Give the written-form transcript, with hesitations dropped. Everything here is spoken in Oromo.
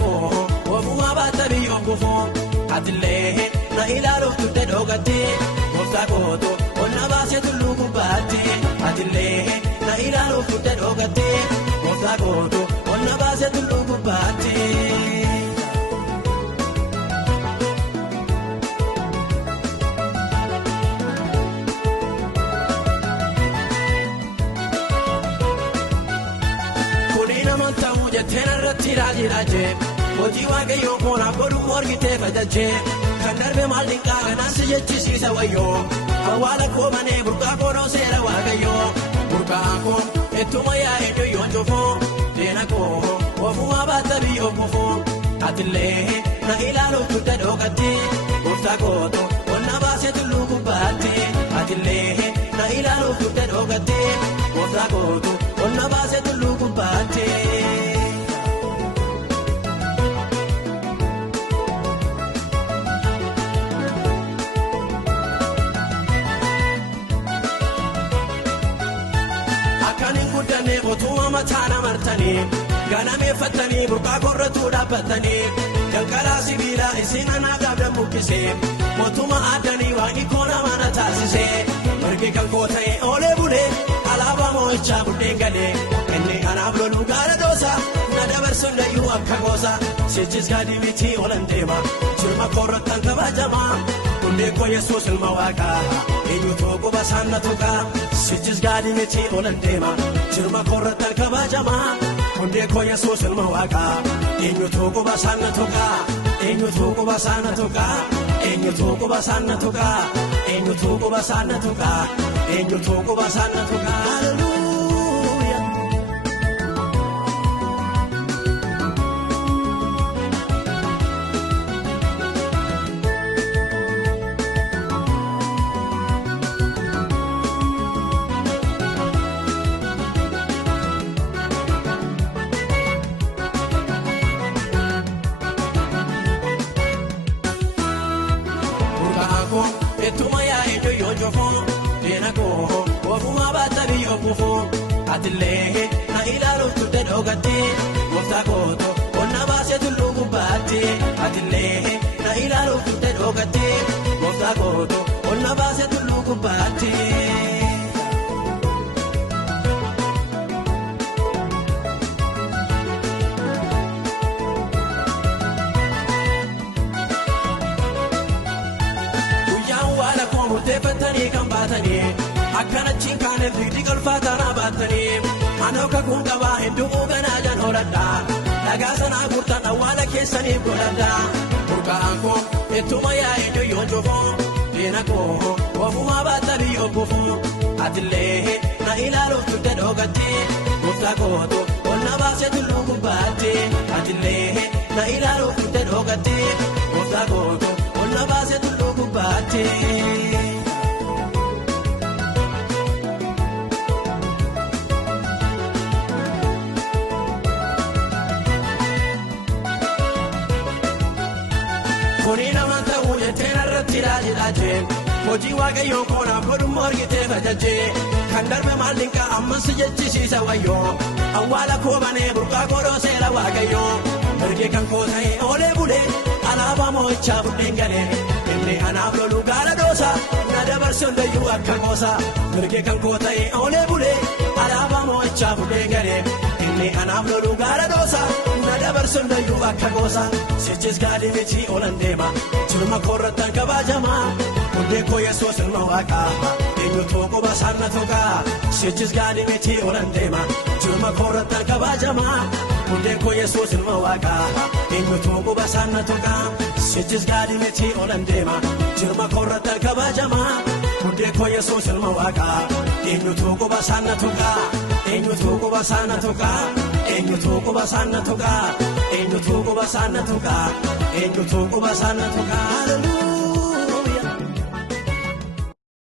ko ofuma batabi okufo atille na ilalo tutte dogate gosa goto onna base tullu kubati atille na ilalo tutte dogate gosa goto onna base tullu kubati Raje Oti wage yo kona bodu morgite fadaje Kanarbe malinka ganasi yechi sawayo Awala ko mane burka kono sera wage yo Burka ko etuma ya edo yonjo fo Dena ko ofu abatabi okufo Atille na ilalo tuta dogati Burta ko to onna base tulu kubati Atille na ilalo tuta dogati Burta ko to onna base tulu kubati Otuma matana martani ganame fatani burqa korratu dabatani kankala sibila isina nagabda mukise otuma adani wani kona mana tasise marke kankota e ole bude alaba mocha budengale enne anablo lugara dosa nadabarso layu akagosa sejis gadi miti olantema churma korratan kabajama kunde ko yesus almawaka eyu togo basana toka sejis gadi miti olantema churma korratan kabajama kunde ko yesus almawaka eyu togo basana toka eyu togo basana toka eyu togo basana toka eyu togo basana toka eyu togo basana toka Atille na ilalo tutte dogate gosa goto onna base tullu kubati atille na ilalo tutte dogate gosa goto onna base tullu kubati Uya wala ko mute fatani kambatani Akana chinkane fiti kalfata na batani Anoka kungaba hindu ugana jan horada Lagasana kurtana wala kesani kurada Urka anko etuma ya edo yonjofo Dena ko wafuma batabi okufo Atille na ilalo tutte dogati Musta koto onna base tullu kubati Atille na ilalo tutte dogati Musta koto onna base tullu kubati Hoji wage yo kona bodu morgite fadaje kandarbe malinka amman sujeci sawayo awala ko bane burqa koro sera wage yo merge kan ko tai ole bude alaba mocha budengale enne anablo lugara dosa nadabarso dayu akagosa merge kan ko tai ole bude alaba mocha budengale enne anablo lugara dosa nadabarso dayu akagosa sejis gadi meti olandema churma korratan kabajama Kunde ko yesus almawaka enyu toko basana toka sejis gadi meti olandema churma korratan kabajama kunde ko yesus almawaka enyu toko basana toka sejis gadi meti olandema churma korratan kabajama kunde ko yesus almawaka enyu toko basana toka enyu toko basana toka enyu toko basana toka enyu toko basana toka enyu toko basana toka